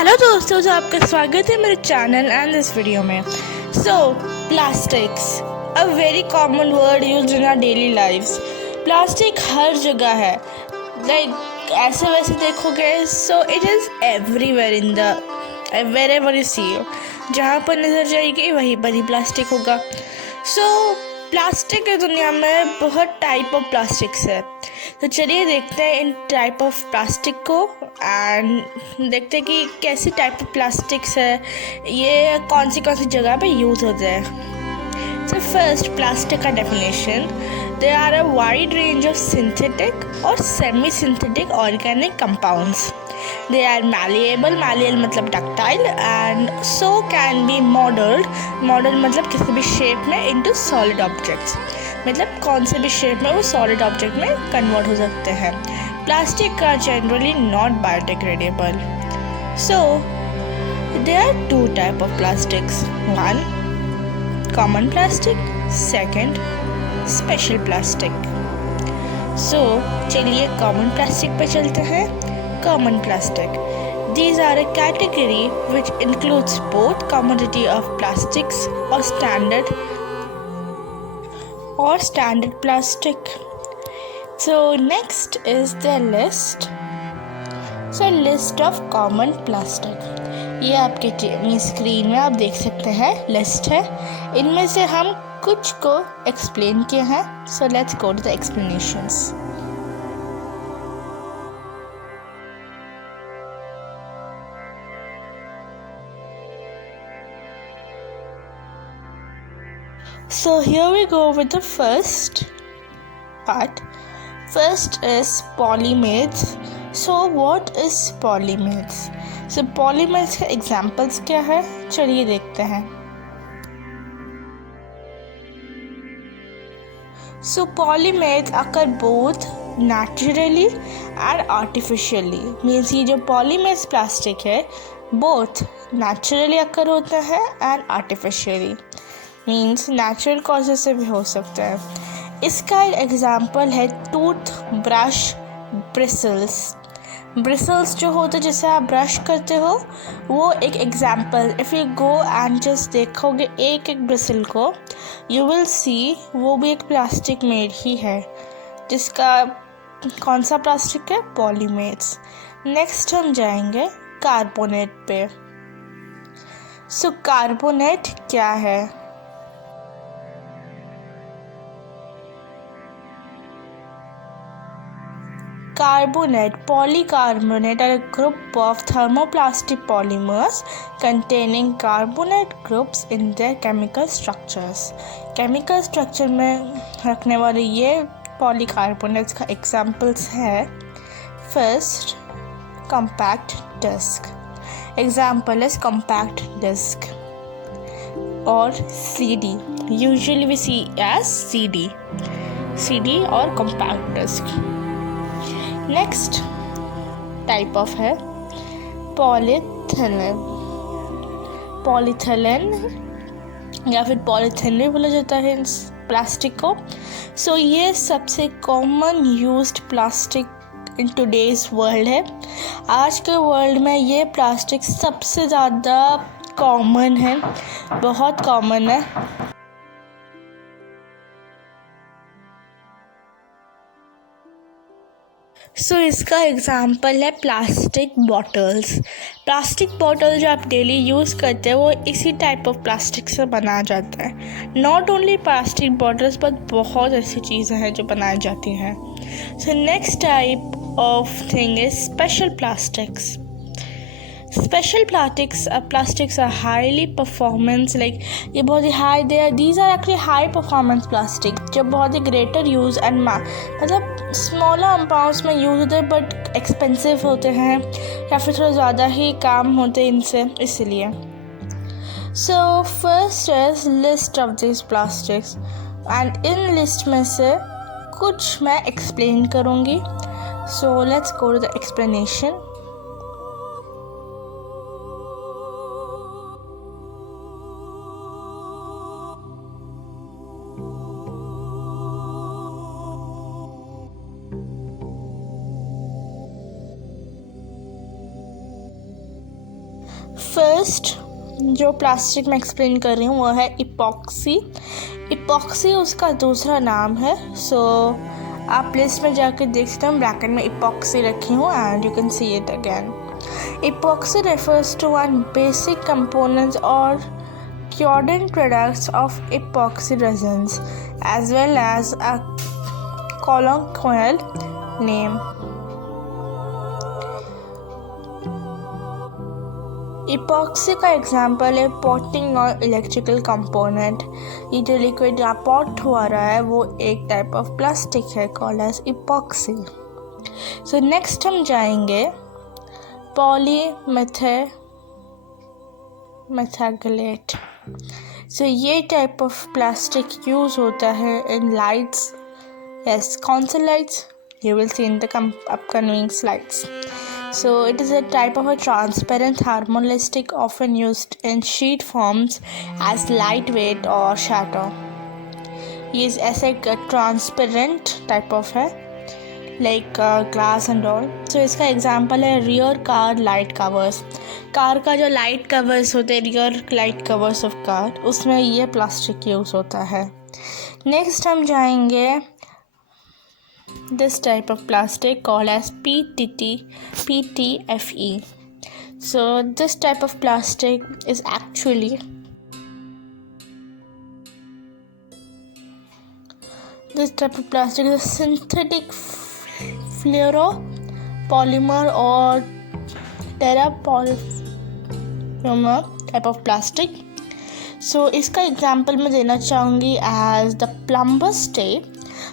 Hello दोस्तों, तो आपका स्वागत है मेरे चैनल एंड दिस वीडियो में। Plastics a very common word used in our daily lives. Plastic हर जगह है, लाइक ऐसे वैसे देखोगे so it is everywhere in the wherever you see. जहाँ पर नज़र जाएगी वहीं पर ही प्लास्टिक होगा। प्लास्टिक की दुनिया में बहुत टाइप ऑफ प्लास्टिक्स है। तो चलिए देखते हैं इन टाइप ऑफ प्लास्टिक को एंड देखते हैं कि कैसी टाइप ऑफ प्लास्टिक्स है, ये कौन सी जगह पे यूज़ होते हैं। फर्स्ट, प्लास्टिक का definition. There are a wide range of synthetic or semi-synthetic organic compounds. They are malleable, malleable मतलब ductile, and so can be molded. Molded मतलब किसी भी शेप में into solid objects. मतलब कौन से भी शेप में वो solid object में कन्वर्ट हो सकते हैं। Plastic are generally not biodegradable. So there are two type of plastics. One, common plastic. Second, special plastic. चलिए कॉमन प्लास्टिक पे चलते हैं। Common plastic, these are a category which includes both commodity of plastics और standard plastic. Next is the list. List of common plastic, ये आपके screen में आप देख सकते हैं, लिस्ट है। इनमें से हम कुछ को एक्सप्लेन किए हैं। So let's go to the explanations. So here we go with the first part. First is polymers. So what is polymers? So polymers के examples क्या है, चलिए देखते हैं। Polymers occur both naturally and artificially. Means ये जो polymers plastic है both naturally occur होता है and artificially. Means natural causes से भी हो सकता है। इसका एग्जाम्पल है टूथ ब्रश ब्रिसल्स जो होते हैं जैसे आप ब्रश करते हो, वो एक example. If you go and just देखोगे एक ब्रिसल को, यू विल सी वो भी एक प्लास्टिक मेड ही है, जिसका कौन सा प्लास्टिक है, पॉलीमेर्स। नेक्स्ट हम जाएंगे कार्बोनेट पे। कार्बोनेट क्या है? Carbonate, polycarbonate are a group of thermoplastic polymers containing carbonate groups in their chemical structures. Chemical structure में रखने वाले ये polycarbonates का examples है। First, compact disc. Example is compact disc or CD. Usually we see as CD or compact disc. Next type of है polythene या फिर polythene भी बोला जाता है इस प्लास्टिक को। ये सबसे common used plastic in today's world है। आज के वर्ल्ड में ये प्लास्टिक सबसे ज़्यादा कॉमन है, बहुत कॉमन है। इसका एग्ज़ाम्पल है प्लास्टिक बॉटल जो आप डेली यूज़ करते हैं वो इसी टाइप ऑफ प्लास्टिक से बनाया जाता है। Not only plastic bottles but बहुत ऐसी चीज़ें हैं जो बनाई जाती हैं। Next type of thing is special plastics. Special plastics are highly performance, like ये बहुत ही high, these are actually high performance plastic जो बहुत ही greater use and मतलब smaller amounts में यूज़ होते हैं बट एक्सपेंसिव होते हैं या फिर थोड़ा ज़्यादा ही काम होते हैं इनसे, इसलिए। First is list of this plastics and in list में से कुछ मैं एक्सप्लेन करूँगी। Let's go to the explanation. First जो प्लास्टिक मैं एक्सप्लेन कर रही हूँ वो है इपॉक्सी। इपॉक्सी उसका दूसरा नाम है। सो आप लिस्ट में जाकर देख सकते हो, ब्रैकेट में इपॉक्सी रखी हूँ and you can see it again. Epoxy refers to one basic components or curing products of epoxy resins, as well as a colloquial name. Epoxy का एग्जाम्पल है पॉटिंग और इलेक्ट्रिकल कंपोनेंट। ये जो liquid यहाँ pot हुआ रहा है वो एक टाइप ऑफ प्लास्टिक है called as epoxy. So next हम जाएंगे पॉलीमेथाइलेट। सो ये टाइप ऑफ प्लास्टिक यूज होता है इन लाइट्स। यस, कौन सा lights? You will see in the upcoming slides. So it is a type of a transparent thermoelastic often used in sheet forms as lightweight or shadow. ये ऐसे एक transparent type of है like glass and all. सो इसका example है rear car light covers. Car का जो light covers होते हैं, rear light covers of car, उसमें ये प्लास्टिक यूज़ होता है। नेक्स्ट हम जाएंगे this type of plastic called as PTFE. So this type of plastic is actually a synthetic fluoropolymer or terrapolymer type of plastic. So इसका example मैं देना चाहूँगी as the plumber's tape.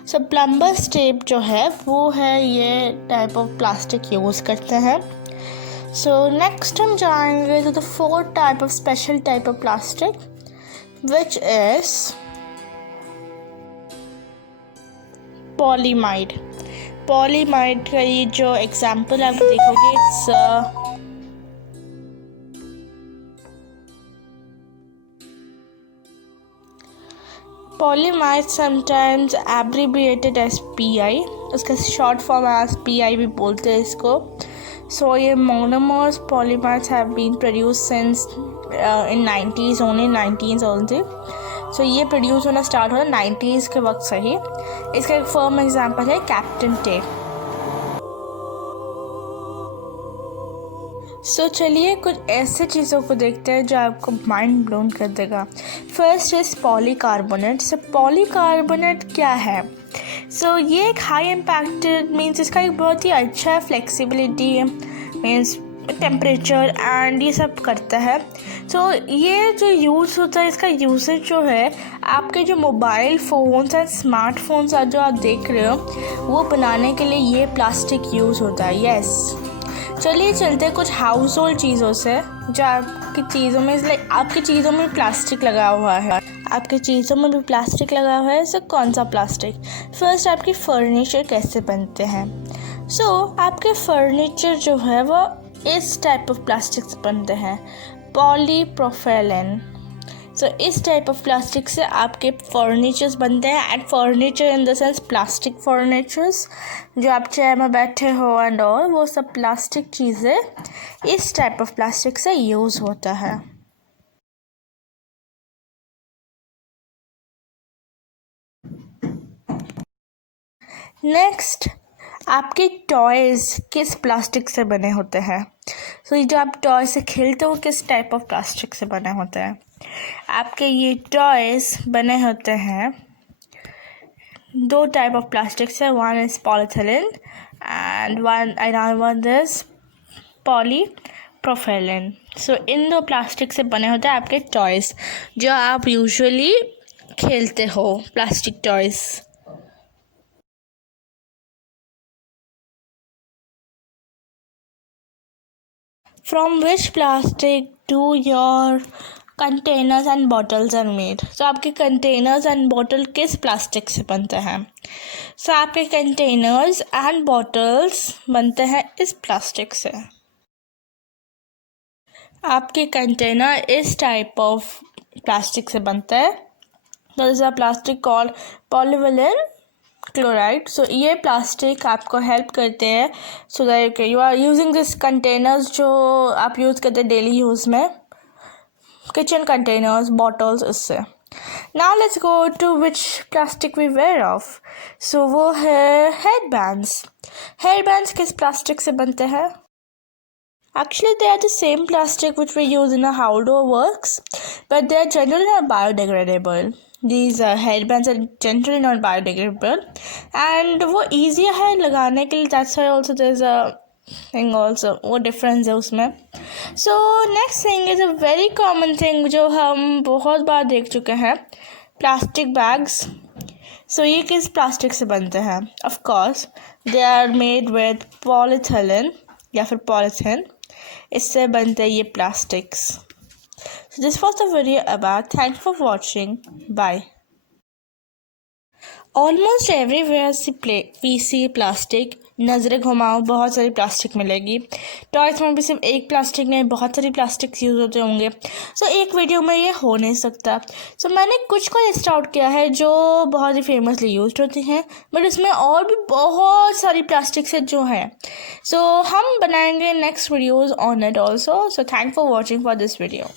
So plumbers tape जो है वो है ये type of plastic use करते हैं। सो नेक्स्ट हम जाएंगे तो the fourth type of special type of plastic which is polyimide. Polyimide का ये जो एग्जाम्पल आप देखोगे it's Polyamide sometimes abbreviated as PI, उसका शॉर्ट फॉर्म एज PI भी बोलते हैं इसको। सो ये monomers polymers have been produce since in 90s only. So ये प्रोड्यूस होना स्टार्ट हुआ 90s के वक्त से ही। इसका एक फर्म एग्जांपल है कैप्टन टेप। सो चलिए कुछ ऐसे चीज़ों को देखते हैं जो आपको माइंड ब्लोन कर देगा। First is polycarbonate. So polycarbonate क्या है? सो ये एक हाई इम्पैक्टेड मीन्स इसका एक बहुत ही अच्छा फ्लेक्सिबिलिटी मीन्स टेम्परेचर एंड ये सब करता है। सो ये जो यूज़ होता है, इसका यूसेज जो है आपके जो मोबाइल फ़ोन्स एंड स्मार्टफोन्स जो आप देख रहे हो वो बनाने के लिए ये प्लास्टिक यूज़ होता है। यस, चलिए चलते हैं कुछ हाउस होल्ड चीज़ों से जो आपकी चीज़ों में लाइक आपकी चीज़ों में प्लास्टिक लगा हुआ है। आपकी चीज़ों में भी प्लास्टिक लगा हुआ है। सो कौन सा प्लास्टिक? फर्स्ट आपकी फर्नीचर कैसे बनते हैं? सो आपके फर्नीचर जो है वो इस टाइप ऑफ प्लास्टिक से बनते हैं, पॉलीप्रोफाइलिन। सो इस टाइप ऑफ प्लास्टिक से आपके फर्नीचर्स बनते हैं and furniture in the sense plastic furnitures जो आप चेयर में बैठे हो एंड ऑल, वो सब प्लास्टिक चीज़ें इस टाइप ऑफ प्लास्टिक से यूज़ होता है। नेक्स्ट, आपके टॉयज़ किस प्लास्टिक से बने होते हैं? सो ये जो आप टॉय से खेलते हो किस टाइप ऑफ प्लास्टिक से बने होते हैं? आपके ये टॉयज़ बने होते हैं दो टाइप ऑफ प्लास्टिक से। One is polyethylene and one is polypropylene. So इन दो प्लास्टिक से बने होते हैं आपके टॉयज़ जो आप यूजुअली खेलते हो, plastic toys. From which plastic do your containers and bottles are made? So आपके containers and bottle किस प्लास्टिक से बनते हैं? So आपके containers and bottles बनते हैं इस प्लास्टिक से। आपके कंटेनर इस टाइप ऑफ प्लास्टिक से बनता है। There is a plastic called polyvinyl chloride. So ये प्लास्टिक आपको हेल्प करते हैं so that you are using this containers जो आप यूज़ करते हैं डेली यूज़ में, किचन कंटेनर्स, बॉटल्स, इससे। Now let's go to which plastic we wear off. So वो है हेयर बैंड्स। हेयर बैंड्स किस प्लास्टिक से बनते हैं? Actually, they are the same plastic which we use in a outdoor works, but they are generally not biodegradable. These hairbands are generally not biodegradable, and वो easy है लगाने के लिए. That's why also there's a thing also वो difference है उसमें. So next thing is a very common thing जो हम बहुत बार देख चुके हैं, plastic bags. So ये किस प्लास्टिक से बनते हैं? Of course, they are made with polyethylene या फिर polythene. इससे बनते हैं ये plastics. So this was the video about. Thanks for watching. Bye. Almost everywhere we see plastic. नज़रें घुमाओ, बहुत सारी प्लास्टिक मिलेगी. टॉयस में भी सिर्फ एक प्लास्टिक नहीं, बहुत सारी प्लास्टिक्स यूज़ होते होंगे. सो एक वीडियो में ये हो नहीं सकता. सो मैंने कुछ को लिस्ट आउट किया है जो बहुत ही फेमसली यूज होती हैं, बट इसमें और भी बहुत सारी प्लास्टिक्स है जो हैं. सो हम बनाएंगे next videos on it also. So thank for watching for this video.